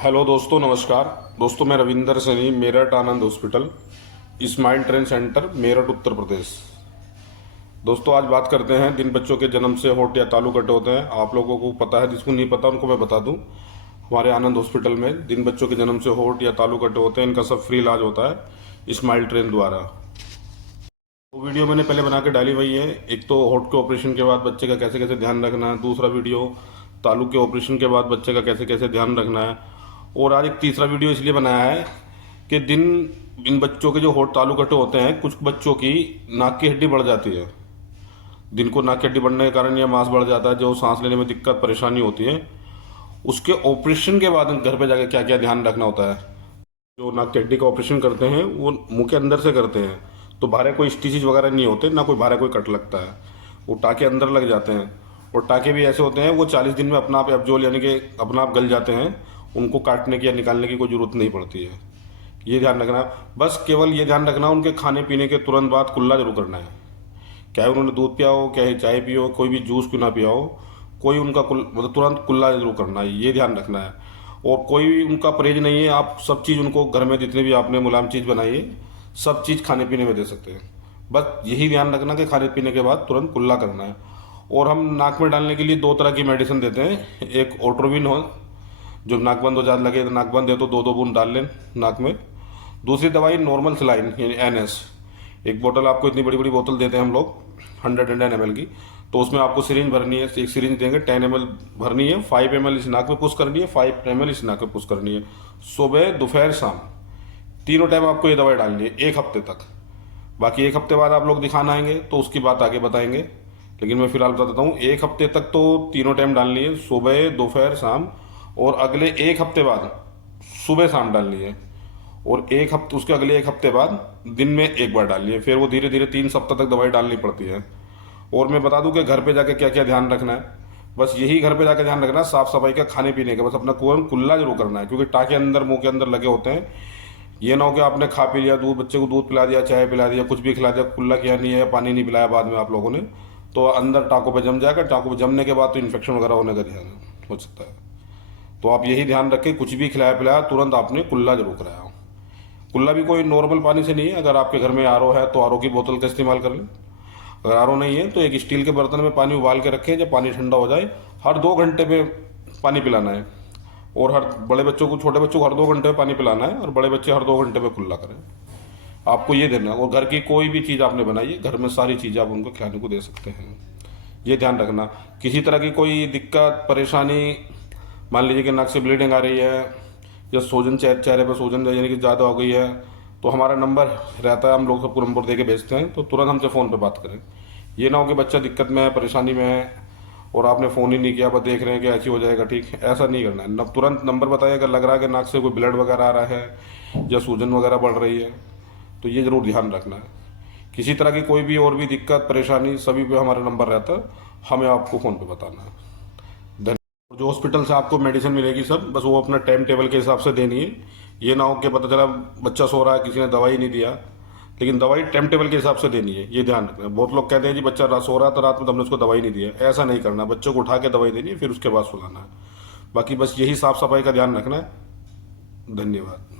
Hello दोस्तों, नमस्कार दोस्तों। मैं Ravinder Saini, Meerut Anand hospital, Smile Train centre, Meerut Uttar Pradesh. दोस्तों आज बात करते हैं, जिन बच्चों के जन्म से होंठ या तालू कटे होते हैं। आप लोगों को पता है, जिसको नहीं पता उनको मैं बता दूं। हमारे आनंद हॉस्पिटल में जिन बच्चों के जन्म से होंठ या तालू कटे होते हैं, इनका सब फ्री इलाज होता है स्माइल ट्रेन द्वारा। वो वीडियो मैंने पहले बना के डाली हुई है। एक तो होंठ के ऑपरेशन के बाद बच्चे का कैसे कैसे ध्यान रखना है, दूसरा वीडियो तालू के ऑपरेशन के बाद बच्चे का कैसे कैसे ध्यान रखना है, और आज एक तीसरा वीडियो इसलिए बनाया है कि इन बच्चों के जो होंठ तालू कटे होते हैं, कुछ बच्चों की नाक की हड्डी बढ़ जाती है। दिन को नाक की हड्डी बढ़ने के कारण यह मांस बढ़ जाता है, जो सांस लेने में दिक्कत परेशानी होती है। उसके ऑपरेशन के बाद घर पे जाके क्या क्या ध्यान रखना होता है। जो नाक की हड्डी का ऑपरेशन करते हैं वो मुंह के अंदर से करते हैं, तो बाहर कोई स्टिचेज वगैरह नहीं होते, ना कोई बाहर कोई कट लगता है। वो टाके अंदर लग जाते हैं, और टाके भी ऐसे होते हैं वो 40 दिन में अपना आप एब्जोल यानी कि अपना आप गल जाते हैं। उनको काटने की या निकालने की कोई ज़रूरत नहीं पड़ती है। ये ध्यान रखना, बस केवल ये ध्यान रखना, उनके खाने पीने के तुरंत बाद कुल्ला जरूर करना है। चाहे उन्होंने दूध पिया हो, चाहे चाय पियो, कोई भी जूस क्यों ना पिया हो, कोई उनका मतलब तुरंत कुल्ला जरूर करना है, ये ध्यान रखना है। और कोई भी उनका परहेज नहीं है, आप सब चीज़ उनको घर में जितने भी आपने मुलायम चीज़ बनाई है, सब चीज़ खाने पीने में दे सकते हैं। बस यही ध्यान रखना कि खाने पीने के बाद तुरंत कुल्ला करना है। और हम नाक में डालने के लिए दो तरह की मेडिसिन देते हैं। एक ओट्रोविन हो, जो नाक बंद हो ज़्यादा लगे तो नाक बंद है तो दो दो बूंद डाल लें नाक में। दूसरी दवाई नॉर्मल सलाइन यानी NS। एक बोतल आपको, इतनी बड़ी बड़ी बोतल देते हैं हम लोग 110 ml की, तो उसमें आपको सिरिंज भरनी है। एक सिरिंज देंगे 10 ml भरनी है, 5 ml इस नाक में पुश करनी है, 5 ml इस नाक में पुश करनी है। सुबह दोपहर शाम तीनों टाइम आपको ये दवाई डालनी है 1 हफ्ते तक। बाकी 1 हफ्ते बाद आप लोग दिखाना आएंगे तो उसकी बात आगे बताएंगे, लेकिन मैं फिलहाल बता देता हूँ 1 हफ्ते तक तो तीनों टाइम डालनी है, सुबह दोपहर शाम। और अगले 1 हफ्ते बाद सुबह शाम डालनी है, और 1 हफ्ते उसके अगले 1 हफ्ते बाद दिन में एक बार डालनी है। फिर वो धीरे धीरे 3 सप्ताह तक दवाई डालनी पड़ती है। और मैं बता दूं कि घर पे जाके क्या क्या ध्यान रखना है। बस यही घर पे जाके ध्यान रखना, साफ सफाई का, खाने पीने का। बस अपना कुल्ला जरूर करना है, क्योंकि टाके अंदर मुंह के अंदर लगे होते हैं। ये ना हो कि आपने खा पी लिया, दूध, बच्चे को दूध पिला दिया, चाय पिला दिया, कुछ भी खिला दिया, कुल्ला किया नहीं है, पानी नहीं पिलाया बाद में आप लोगों ने, तो अंदर टाकों पे जम जाएगा। टाकों पे जमने के बाद तो इन्फेक्शन वगैरह होने का ध्यान हो सकता है। तो आप यही ध्यान रखें, कुछ भी खिलाया पिलाया तुरंत आपने कुल्ला जरूर कराया हो। कुल्ला भी कोई नॉर्मल पानी से नहीं है। अगर आपके घर में RO है तो RO की बोतल का इस्तेमाल कर लें। अगर RO नहीं है तो एक स्टील के बर्तन में पानी उबाल के रखें, जब पानी ठंडा हो जाए हर 2 घंटे पे पानी पिलाना है। और हर बड़े बच्चों को, छोटे बच्चों को हर 2 घंटे में पानी पिलाना है, और बड़े बच्चे हर 2 घंटे पे कुल्ला करें। आपको ये देना है। और घर की कोई भी चीज़ आपने बनाई है, घर में सारी चीज़ें आप उनको खिलाने को दे सकते हैं। ये ध्यान रखना, किसी तरह की कोई दिक्कत परेशानी, मान लीजिए कि नाक से ब्लीडिंग आ रही है, या सूजन, चेहरे पर सूजन यानी कि ज़्यादा हो गई है, तो हमारा नंबर रहता है, हम लोग सबको नंबर दे के भेजते हैं, तो तुरंत हमसे फ़ोन पे बात करें। ये ना हो कि बच्चा दिक्कत में है, परेशानी में है, और आपने फ़ोन ही नहीं किया, बस देख रहे हैं कि ऐसी हो जाएगा ठीक, ऐसा नहीं करना है। तुरंत नंबर बताइए। अगर लग रहा है कि नाक से कोई ब्लड वगैरह आ रहा है या सूजन वगैरह बढ़ रही है, तो ये ज़रूर ध्यान रखना है। किसी तरह की कोई भी और भी दिक्कत परेशानी, सभी पे हमारा नंबर रहता है, हमें आपको फ़ोन पे बताना है। धन्यवाद। जो हॉस्पिटल से आपको मेडिसिन मिलेगी सब, बस वो अपना टाइम टेबल के हिसाब से देनी है। ये ना हो कि पता चला बच्चा सो रहा है, किसी ने दवाई नहीं दिया, लेकिन दवाई टाइम टेबल के हिसाब से देनी है, ये ध्यान रखना है। बहुत लोग कहते हैं जी बच्चा सो रहा था रात में तो हमने उसको दवाई नहीं दिया। ऐसा नहीं करना, बच्चों को उठा के दवाई देनी है, फिर उसके बाद सुलाना है। बाकी बस यही साफ सफाई का ध्यान रखना है। धन्यवाद।